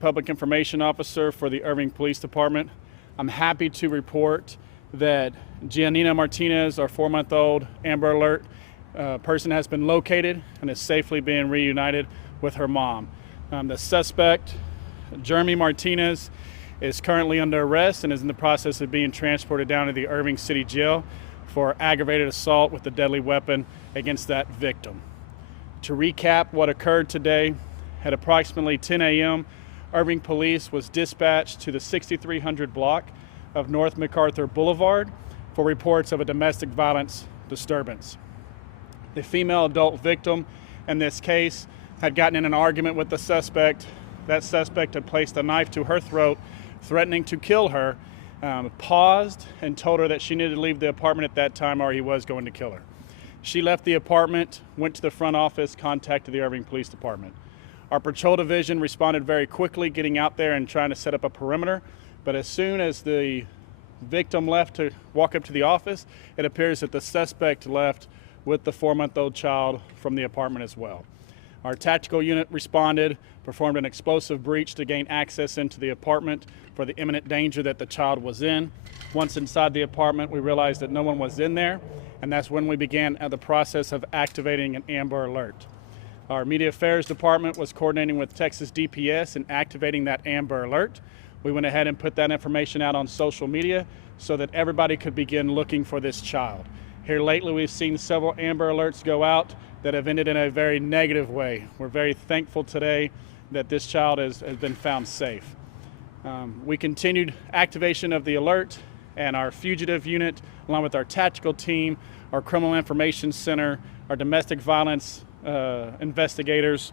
Public Information Officer for the Irving Police Department. I'm happy to report that Giannina Martinez, our 4-month-old Amber Alert person, has been located and is safely being reunited with her mom. The suspect, Jeremy Martinez, is currently under arrest and is in the process of being transported down to the Irving City Jail for aggravated assault with a deadly weapon against that victim. To recap what occurred today, at approximately 10 a.m., Irving Police was dispatched to the 6300 block of North MacArthur Boulevard for reports of a domestic violence disturbance. The female adult victim in this case had gotten in an argument with the suspect. That suspect had placed a knife to her throat, threatening to kill her, paused and told her that she needed to leave the apartment at that time or he was going to kill her. She left the apartment, went to the front office, contacted the Irving Police Department. Our patrol division responded very quickly, getting out there and trying to set up a perimeter. But as soon as the victim left to walk up to the office, it appears that the suspect left with the 4-month-old child from the apartment as well. Our tactical unit responded, performed an explosive breach to gain access into the apartment for the imminent danger that the child was in. Once inside the apartment, we realized that no one was in there, and that's when we began the process of activating an Amber Alert. Our Media Affairs Department was coordinating with Texas DPS and activating that Amber Alert. We went ahead and put that information out on social media so that everybody could begin looking for this child. Here lately, we've seen several Amber Alerts go out that have ended in a very negative way. We're very thankful today that this child has been found safe. We continued activation of the alert, and our fugitive unit, along with our tactical team, our criminal information center, our domestic violence investigators,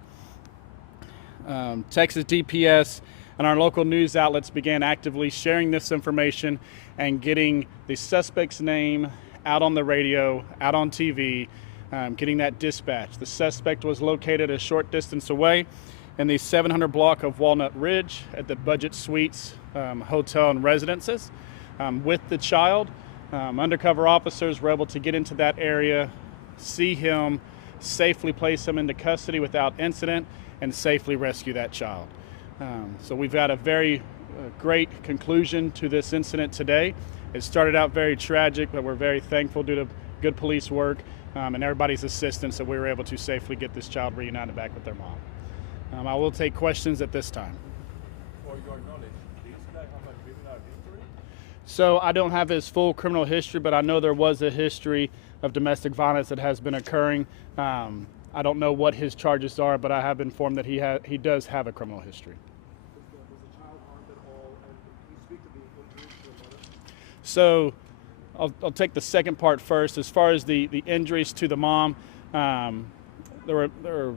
Texas DPS, and our local news outlets began actively sharing this information and getting the suspect's name out on the radio, out on TV, getting that dispatch. The suspect was located a short distance away in the 700 block of Walnut Ridge at the Budget Suites Hotel and Residences. With the child, undercover officers were able to get into that area, see him, safely place him into custody without incident, and safely rescue that child. So we've got a very great conclusion to this incident today. It started out very tragic, but we're very thankful due to good police work and everybody's assistance that we were able to safely get this child reunited back with their mom. I will take questions at this time. For your knowledge, do you have a criminal history? So I don't have his full criminal history, but I know there was a history of domestic violence that has been occurring. I don't know what his charges are, but I have been informed that he does have a criminal history. Was the child harmed at all? And can you speak to the injuries to the mother? So I'll take the second part first. As far as the injuries to the mom, there were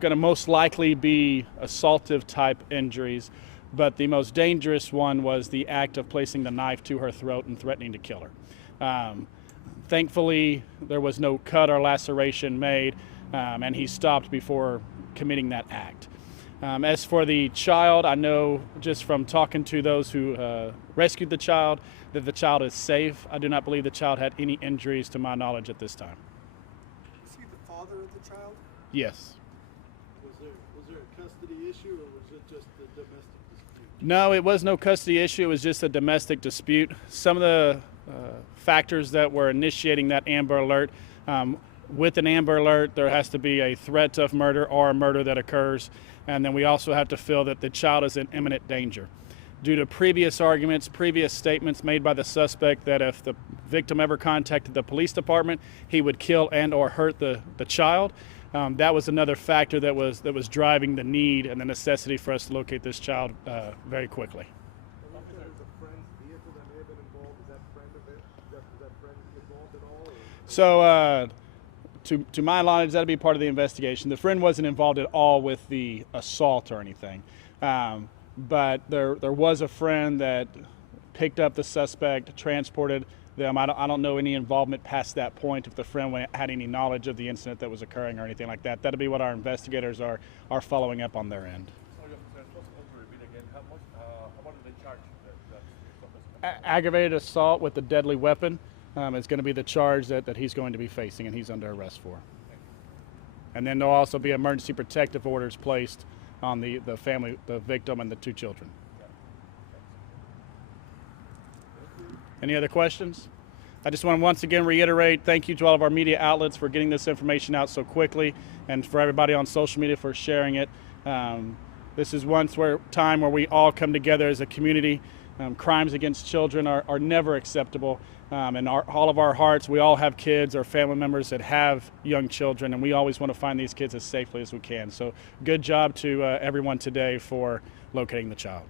going to most likely be assaultive type injuries, but the most dangerous one was the act of placing the knife to her throat and threatening to kill her. Thankfully, there was no cut or laceration made, and he stopped before committing that act. As for the child, I know just from talking to those who rescued the child that the child is safe. I do not believe the child had any injuries to my knowledge at this time. Is he the father of the child? Yes. Was there a custody issue, or was it just a domestic dispute? No, it was no custody issue. It was just a domestic dispute. Some of the factors that were initiating that Amber Alert, with an Amber Alert, there has to be a threat of murder or a murder that occurs. And then we also have to feel that the child is in imminent danger. Due to previous arguments, previous statements made by the suspect that if the victim ever contacted the police department, he would kill and or hurt the child. That was another factor that was driving the need and the necessity for us to locate this child very quickly. There was a friend's vehicle that may have been involved. Is that friend involved at all? So, to my knowledge, that'll be part of the investigation. The friend wasn't involved at all with the assault or anything, but there was a friend that picked up the suspect, transported them. I don't know any involvement past that point if the friend had any knowledge of the incident that was occurring or anything like that. That'll be what our investigators are following up on their end. How much the charge? Aggravated assault with a deadly weapon is going to be the charge that he's going to be facing and he's under arrest for. And then there'll also be emergency protective orders placed on the family, the victim, and the 2 children. Any other questions? I just want to once again reiterate thank you to all of our media outlets for getting this information out so quickly, and for everybody on social media for sharing it. This is time where we all come together as a community. Crimes against children are never acceptable. In all of our hearts, we all have kids or family members that have young children, and we always want to find these kids as safely as we can. So good job to everyone today for locating the child.